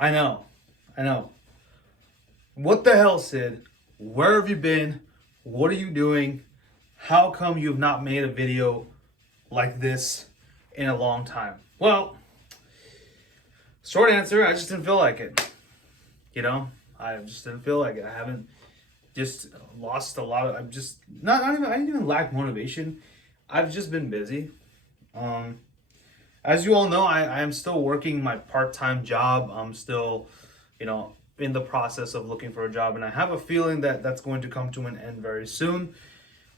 I know. I know. What the hell, Sid? Where have you been? What are you doing? How come you've not made a video like this in a long time? Well, short answer, I just didn't feel like it. I just didn't feel like it. I haven't just lost a lot of. I'm just not even. I didn't even lack motivation. I've just been busy. Um, as you all know, I am still working my part-time job. I'm still, in the process of looking for a job, and I have a feeling that that's going to come to an end very soon.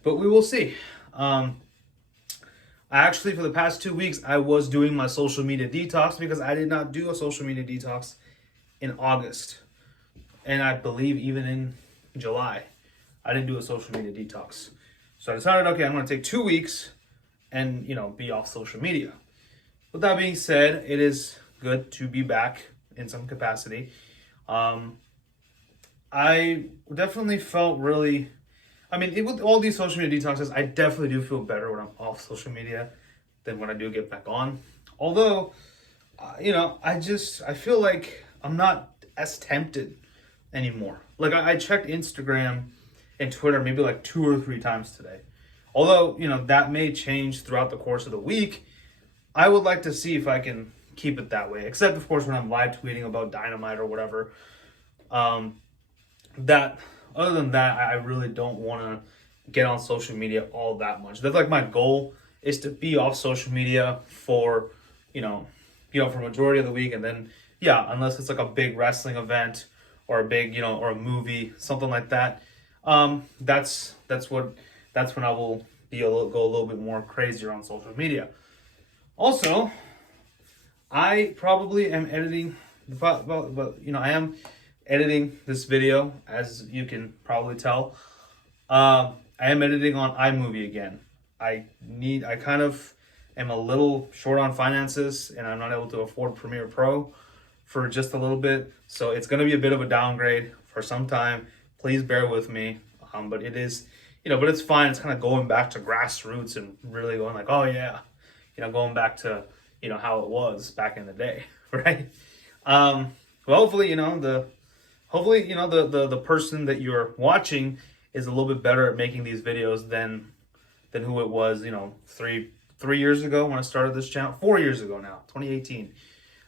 But we will see. I actually, for the past 2 weeks, I was doing my social media detox because I did not do a social media detox in August, and I believe even in July, I didn't do a social media detox. So I decided, okay, I'm going to take 2 weeks and be off social media. With that being said, it is good to be back in some capacity. I definitely felt really. I mean, with all these social media detoxes, I definitely do feel better when I'm off social media than when I do get back on. Although, I feel like I'm not as tempted anymore. Like I checked Instagram and Twitter maybe like 2 or 3 times today. Although, that may change throughout the course of the week. I would like to see if I can keep it that way. Except, of course, when I'm live tweeting about Dynamite or whatever. That other than that, I really don't want to get on social media all that much. That's like my goal is to be off social media for, for majority of the week, and then unless it's like a big wrestling event or a big, or a movie, something like that. That's when I will go a little bit more crazier on social media. Also, I probably am editing, but I am editing this video, as you can probably tell. I am editing on iMovie again. I kind of am a little short on finances, and I'm not able to afford Premiere Pro for just a little bit. So it's going to be a bit of a downgrade for some time. Please bear with me. But it is, but it's fine. It's kind of going back to grassroots and really going like, oh yeah, going back to, how it was back in the day, right? Well, hopefully, the person that you're watching is a little bit better at making these videos than who it was, 3 years ago when I started this channel. 4 years ago now, 2018.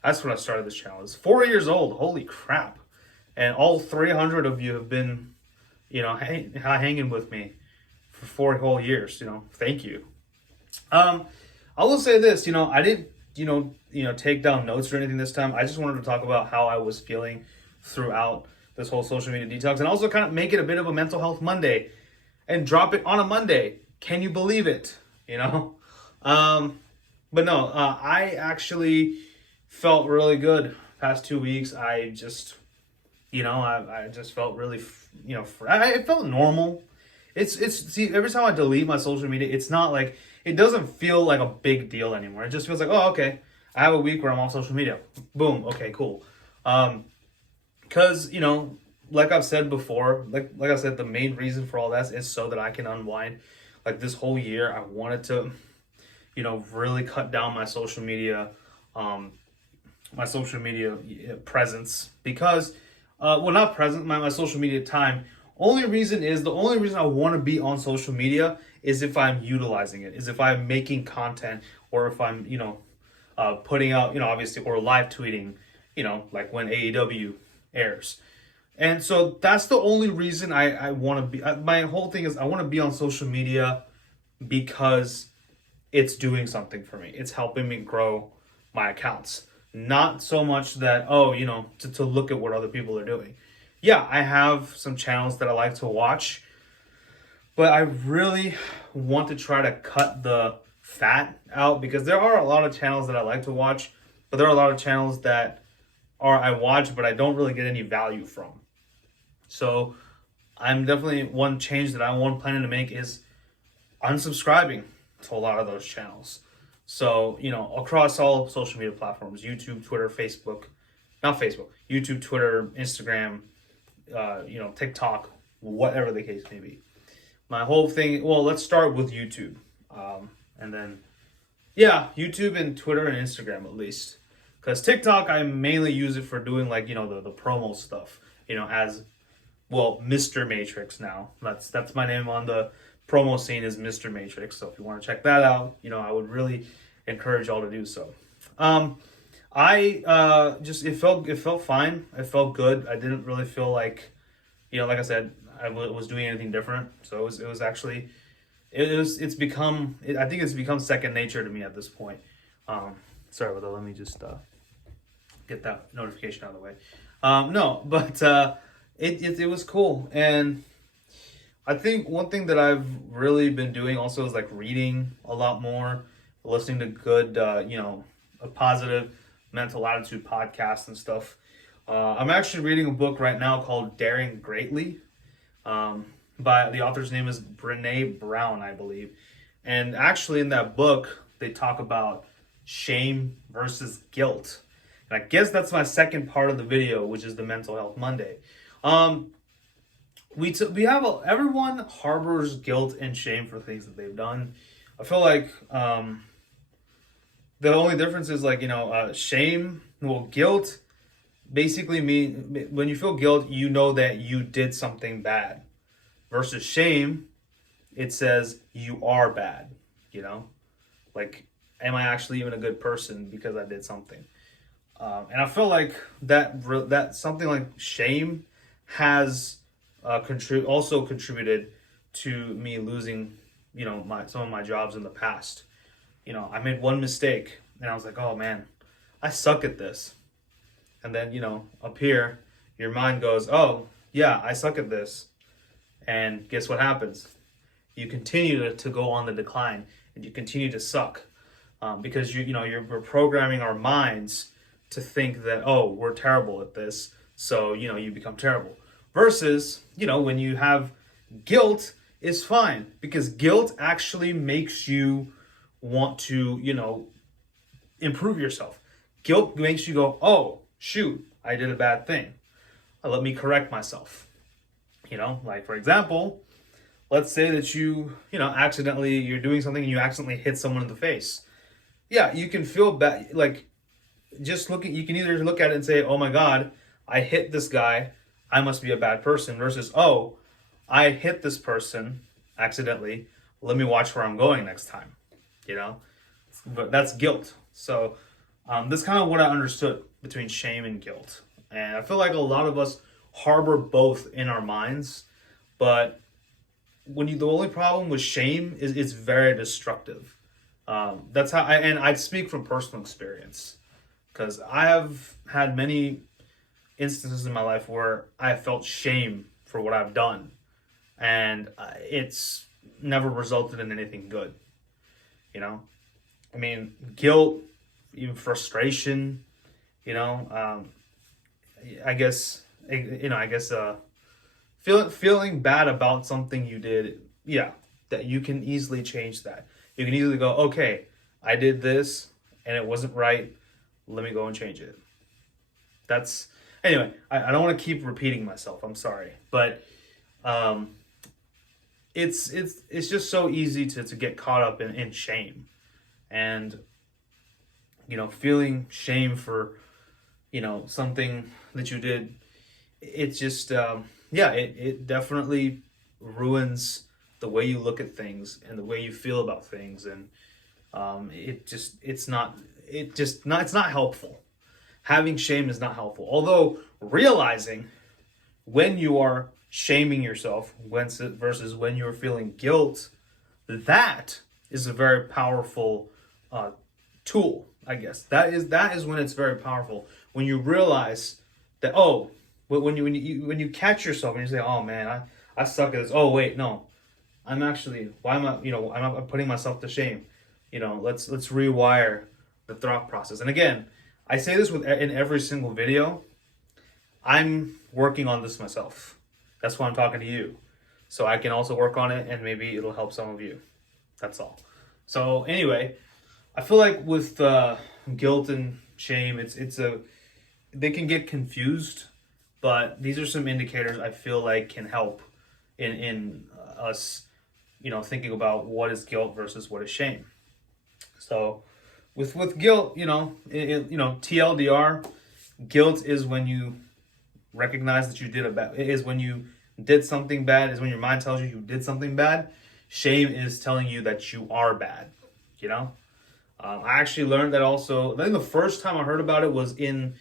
That's when I started this channel. It's 4 years old. Holy crap! And all 300 of you have been, hanging with me for 4 whole years. Thank you. I will say this. I didn't, take down notes or anything this time. I just wanted to talk about how I was feeling throughout this whole social media detox, and also kind of make it a bit of a mental health Monday and drop it on a Monday. Can you believe it? But no, I actually felt really good past 2 weeks. I just, I just felt really, I felt normal. See, every time I delete my social media, it's not like, it doesn't feel like a big deal anymore. It just feels like, oh, okay, I have a week where I'm off social media. Boom. Okay, cool. Because, like I've said before, like I said, the main reason for all that is so that I can unwind. Like this whole year, I wanted to, really cut down my social media presence because, not present, my social media time. The only reason I want to be on social media is if I'm utilizing it, is if I'm making content, or if I'm, putting out, obviously, or live tweeting, like when AEW airs. And so that's the only reason I want to be, my whole thing is I want to be on social media because it's doing something for me. It's helping me grow my accounts. Not so much that, to look at what other people are doing. Yeah, I have some channels that I like to watch, but I really want to try to cut the fat out because there are a lot of channels that I like to watch, but there are a lot of channels that I watch, but I don't really get any value from. So I'm definitely, one change that I'm planning to make is unsubscribing to a lot of those channels. So, across all social media platforms, YouTube, Twitter, YouTube, Twitter, Instagram, TikTok, whatever the case may be. My whole thing, well, let's start with YouTube. And then, YouTube and Twitter and Instagram at least. Because TikTok, I mainly use it for doing like, the promo stuff, as well, Mr. Matrix now. That's my name on the promo scene is Mr. Matrix. So if you want to check that out, I would really encourage y'all to do so. I just it felt fine. It felt good. I didn't really feel like, like I said, was doing anything different. So it was actually it's become I think it's become second nature to me at this point. Sorry about that. Let me just get that notification out of the way. No, but it was cool, and I think one thing that I've really been doing also is like reading a lot more, listening to good, a positive mental attitude podcasts and stuff. I'm actually reading a book right now called Daring Greatly. By the author's name is Brene Brown, I believe. And actually in that book, they talk about shame versus guilt. And I guess that's my second part of the video, which is the Mental Health Monday. Everyone harbors guilt and shame for things that they've done. I feel like the only difference is like, shame, guilt basically mean when you feel guilt, you know that you did something bad. Versus shame, it says you are bad, like, am I actually even a good person because I did something? And I feel like that something like shame has also contributed to me losing, some of my jobs in the past. I made one mistake and I was like, oh man, I suck at this. And then, up here, your mind goes, oh yeah, I suck at this. And guess what happens? You continue to go on the decline, and you continue to suck, because we're programming our minds to think that, oh, we're terrible at this, so you become terrible. Versus when you have guilt, is fine, because guilt actually makes you want to improve yourself. Guilt makes you go, oh shoot, I did a bad thing. Let me correct myself. Like for example, let's say that you're doing something and you accidentally hit someone in the face. Yeah, you can feel bad. Like, you can either look at it and say, oh my God, I hit this guy, I must be a bad person, versus, oh, I hit this person accidentally, let me watch where I'm going next time. But that's guilt. So that's kind of what I understood between shame and guilt. And I feel like a lot of us harbor both in our minds, but the only problem with shame is it's very destructive. That's how I speak from personal experience, because I have had many instances in my life where I felt shame for what I've done, and it's never resulted in anything good. Guilt, even frustration, I guess feeling bad about something you did, yeah, that you can easily change that. You can easily go, okay, I did this and it wasn't right, let me go and change it. Anyway, I don't want to keep repeating myself, I'm sorry, but it's just so easy to get caught up in shame, and feeling shame for something that you did. It's just it definitely ruins the way you look at things and the way you feel about things, and it's not helpful. Having shame is not helpful. Although realizing when you are shaming yourself versus when you're feeling guilt, that is a very powerful tool, I guess. That is when it's very powerful. When you realize that, oh, when you catch yourself and you say, oh man, I suck at this. Oh wait, no, I'm actually, why am I'm putting myself to shame. Let's rewire the thought process. And again, I say this in every single video. I'm working on this myself. That's why I'm talking to you. So I can also work on it, and maybe it'll help some of you. That's all. So anyway, I feel like with guilt and shame, they can get confused, but these are some indicators I feel like can help in us, thinking about what is guilt versus what is shame. So with guilt, TLDR, guilt is when you recognize that you did a bad. It is when you did something bad. Is when your mind tells you you did something bad. Shame is telling you that you are bad. You know. I actually learned that also. I think the first time I heard about it was in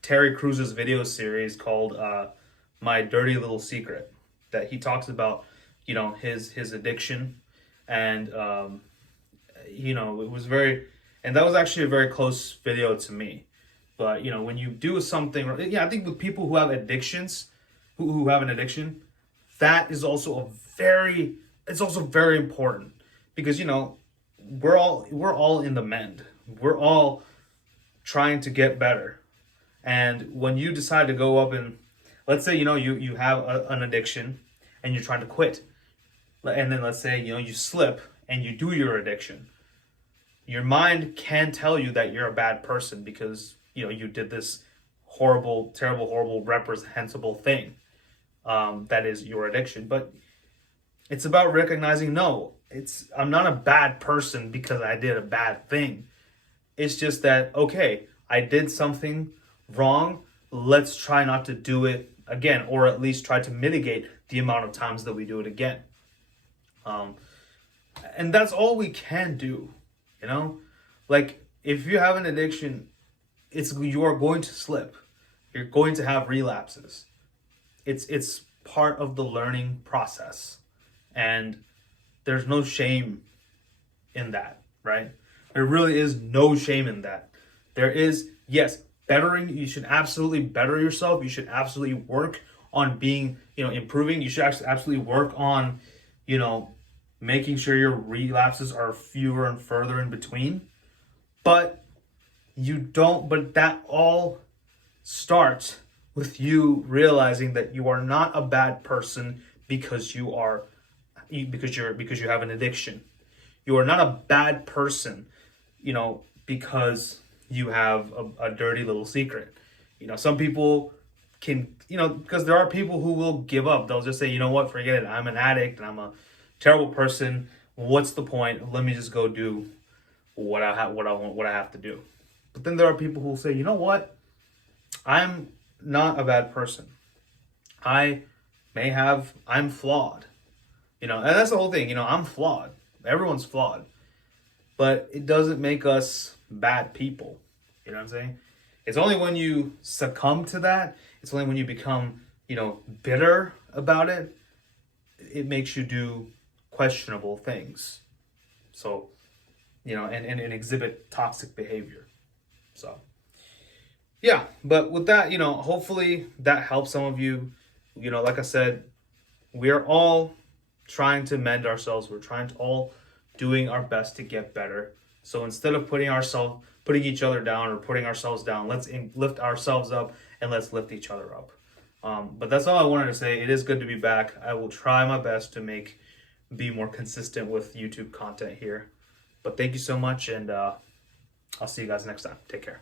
Terry Cruz's video series called "My Dirty Little Secret," that he talks about, his addiction, and it was and that was actually a very close video to me. But when you do something, I think with people who have addictions, who have an addiction, that is also it's also very important, because we're all in the mend. We're all trying to get better. And when you decide to go up and, let's say, you have an addiction and you're trying to quit. And then let's say, you slip and you do your addiction. Your mind can tell you that you're a bad person because, you did this horrible, terrible, horrible, reprehensible thing. That is your addiction. But it's about recognizing, no, I'm not a bad person because I did a bad thing. It's just that, okay, I did something wrong. Let's try not to do it again, or at least try to mitigate the amount of times that we do it again. And that's all we can do, Like, if you have an addiction, you are going to slip. You're going to have relapses. It's part of the learning process. And there's no shame in that, right? There really is no shame in that. There is, yes, bettering. You should absolutely better yourself. You should absolutely work on being, improving. You should absolutely work on, making sure your relapses are fewer and further in between. But that all starts with you realizing that you are not a bad person because you have an addiction. You are not a bad person, because you have a dirty little secret. Some people can, because there are people who will give up. They'll just say, you know what, forget it. I'm an addict and I'm a terrible person. What's the point? Let me just go do what I have to do. But then there are people who will say, you know what? I'm not a bad person. I'm flawed. And that's the whole thing. I'm flawed. Everyone's flawed. But it doesn't make us bad people. You know what I'm saying? It's only when you succumb to that, it's only when you become, bitter about it, it makes you do questionable things. So, and exhibit toxic behavior. So, yeah. But with that, hopefully that helps some of you. Like I said, we are all trying to mend ourselves. We're trying to all doing our best to get better. So instead of putting each other down or putting ourselves down, let's lift ourselves up and let's lift each other up. But that's all I wanted to say. It is good to be back. I will try my best to be more consistent with YouTube content here. But thank you so much, and I'll see you guys next time. Take care.